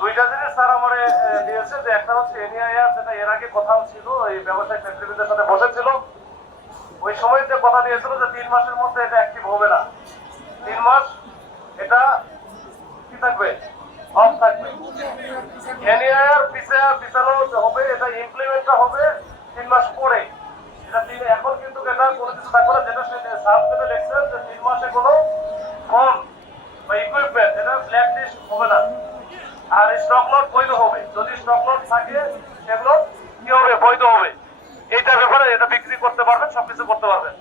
দুইটা জিনিস স্যার আমারে দিয়েছে, যে একটা হচ্ছে এনআইআর, যেটা এর আগে কথাও ছিল, এই ব্যবসায়িক নেতৃবৃন্দের সাথে বসেছিল, ওই সময় যে কথা দিয়েছিল যে 3 মাসের মধ্যে এটা অ্যাক্টিভ হবে না, 3 মাস এটা কি থাকবে, অফ থাকবে। এনআইআর পিছানো হবে, এটা ইমপ্লিমেন্টটা হবে 3 মাস পরে। এটা এখন কিন্তু এটা কোনো কিছু থাকবে না, যেটা সাব থেকে দেখছেন যে 3 মাসে কোনো ফোন বা ইকুইপমেন্ট এটা ব্ল্যাক লিস্ট হবে না। আর স্টক লট বৈধ হবে, যদি স্টক লট থাকে সেগুলো কি হবে, বৈধ হবে। এইটার ব্যাপারে এটা বিক্রি করতে পারবেন, সবকিছু করতে পারবেন।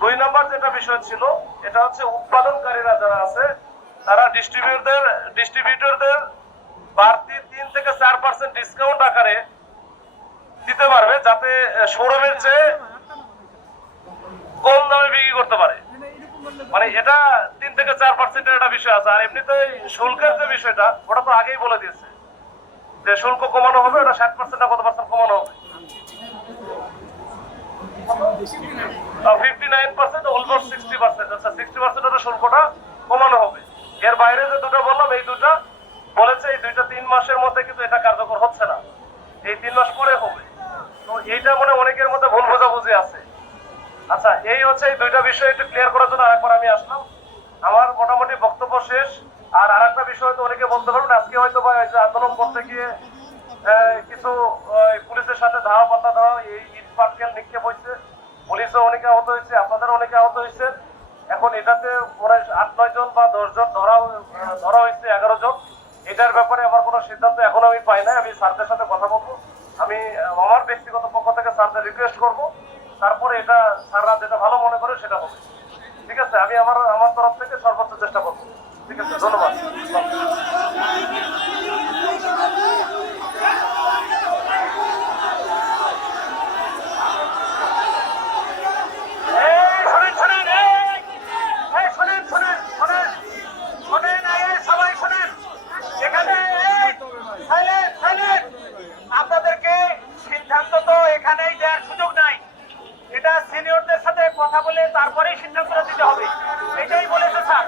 2 নম্বর যেটা বিষয় ছিল, এটা হচ্ছে উৎপাদনকারীরা যারা আছে তারা ডিস্ট্রিবিউটরদের বাড়তি 3 থেকে 4% ডিসকাউন্ট আকারে দিতে পারবে, যাতে শোরুমের চেয়ে কম দামে বিক্রি করতে পারে। মানে এটা 3 থেকে 4%-এর একটা বিষয় আছে। আর এমনিতে শুল্কের যে বিষয়টা, ওটা তো আগেই বলে দিয়েছে যে শুল্ক কমানো হবে, ওটা 60% না কত পার্সেন্ট কমানো হবে, 59% অলমোস্ট 60%। আচ্ছা, 60% ওটা শুল্কটা কমানো হবে। এর বাইরে যে দুটো বললাম, এই দুটা বলেছে এই দুইটা 3 মাসের মধ্যে কিন্তু এটা কার্যকর হচ্ছে না, এই 3 মাস পরে হবে। তো এইটা মনে অনেকের মধ্যে ভুল বোঝাবুঝি আছে। আচ্ছা, এই হচ্ছে এই দুইটা বিষয় একটু ক্লিয়ার করার জন্য আরেকবার আমি আসলাম। আমার মোটামুটি বক্তব্য শেষ। আর আরেকটা বিষয় তো অনেকে বলতে পারবেন, আজকে হয়তো বা আন্দোলন করতে গিয়ে কিছু পুলিশের সাথে ধাওয়া পাল্টা দেওয়া, এই ইট পাটকেল নিক্ষেপ হয়েছে, পুলিশও অনেকে আহত হয়েছে, আপনাদের অনেকে আহত হয়েছে। এখন এটাতে প্রায় 8-9 জন বা 10 জন ধরা হয়েছে, 11 জন। এটার ব্যাপারে আমার কোনো সিদ্ধান্ত এখন আমি পাই নাই। আমি স্যারদের সাথে কথা বলবো, আমি আমার ব্যক্তিগত পক্ষ থেকে স্যারদের রিকোয়েস্ট করবো, তারপরে এটা স্যাররা যেটা ভালো মনে করে সেটা হবে। ঠিক আছে, আমি আমার তরফ থেকে সর্বোচ্চ চেষ্টা করবো। ঠিক আছে, ধন্যবাদ। আপনাদেরকে সিদ্ধান্ত তো এখানেই দেওয়ার সুযোগ নাই, এটা সিনিয়রদের সাথে কথা বলে তারপরেই সিদ্ধান্তটা দিতে হবে, এটাই বলেছে স্যার।